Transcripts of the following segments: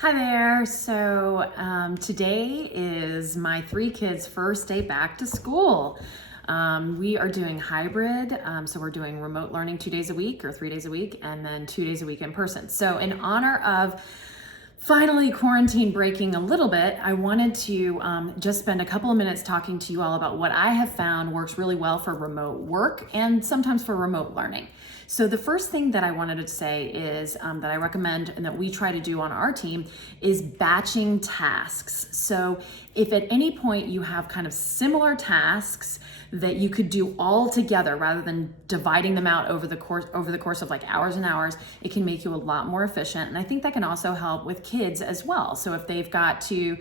Hi there. Today is my three kids' first day back to school. We are doing hybrid, so we're doing remote learning 2 days a week or 3 days a week, and then 2 days a week in person. So, in honor of finally quarantine breaking a little bit, I wanted to just spend a couple of minutes talking to you all about what I have found works really well for remote work and sometimes for remote learning. So the first thing that I wanted to say is that I recommend and that we try to do on our team is batching tasks. So if at any point you have kind of similar tasks that you could do all together rather than dividing them out over the course of like hours and hours, it can make you a lot more efficient. And I think that can also help with kids as well. So if they've got to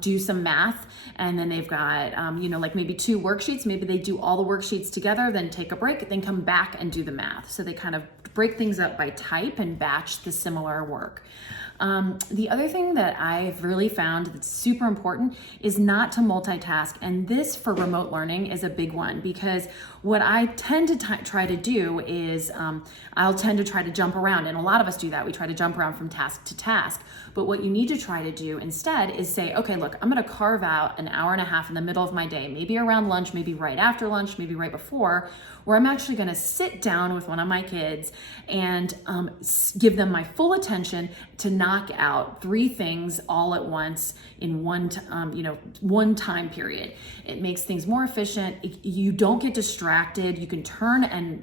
do some math and then they've got like maybe two worksheets, maybe they do all the worksheets together, then take a break, then come back and do the math. So they kind of break things up by type and batch the similar work. The other thing that I've really found that's super important is not to multitask. And this for remote learning is a big one because what I tend to try to do is I'll tend to try to jump around. And a lot of us do that. We try to jump around from task to task. But what you need to try to do instead is say, okay, look, I'm going to carve out an hour and a half in the middle of my day, maybe around lunch, maybe right after lunch, maybe right before, where I'm actually going to sit down with one of my kids and give them my full attention to knock out three things all at once in one time period. It makes things more efficient. You don't get distracted. You can turn and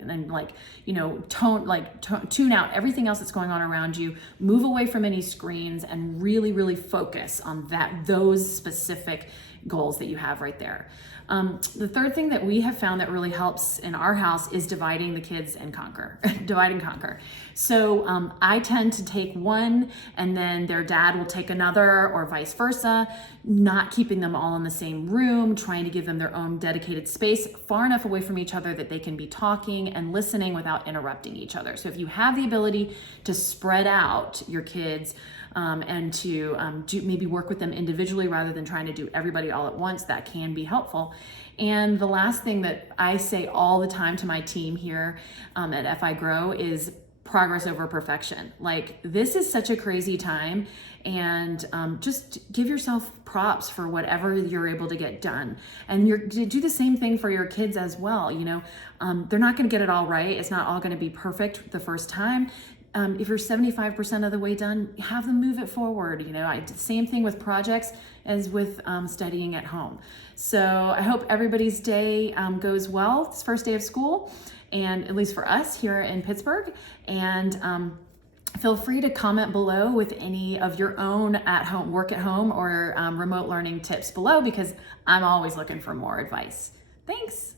tune out everything else that's going on around you, move away from any screens, and really focus on those specific goals that you have right there. The third thing that we have found that really helps in our house is dividing the kids and conquer. Divide and conquer. So I tend to take one and then their dad will take another or vice versa, not keeping them all in the same room, trying to give them their own dedicated space far enough away from each other that they can be talking and listening without interrupting each other. So if you have the ability to spread out your kids and to maybe work with them individually rather than trying to do everybody all at once, that can be helpful. And the last thing that I say all the time to my team here at FI Grow is progress over perfection. Like, this is such a crazy time, and just give yourself props for whatever you're able to get done. And do the same thing for your kids as well. They're not going to get it all right. It's not all going to be perfect the first time. If you're 75% of the way done, have them move it forward. Same thing with projects as with studying at home. So I hope everybody's day goes well. It's first day of school, and at least for us here in Pittsburgh. And feel free to comment below with any of your own work at home or remote learning tips below, because I'm always looking for more advice. Thanks.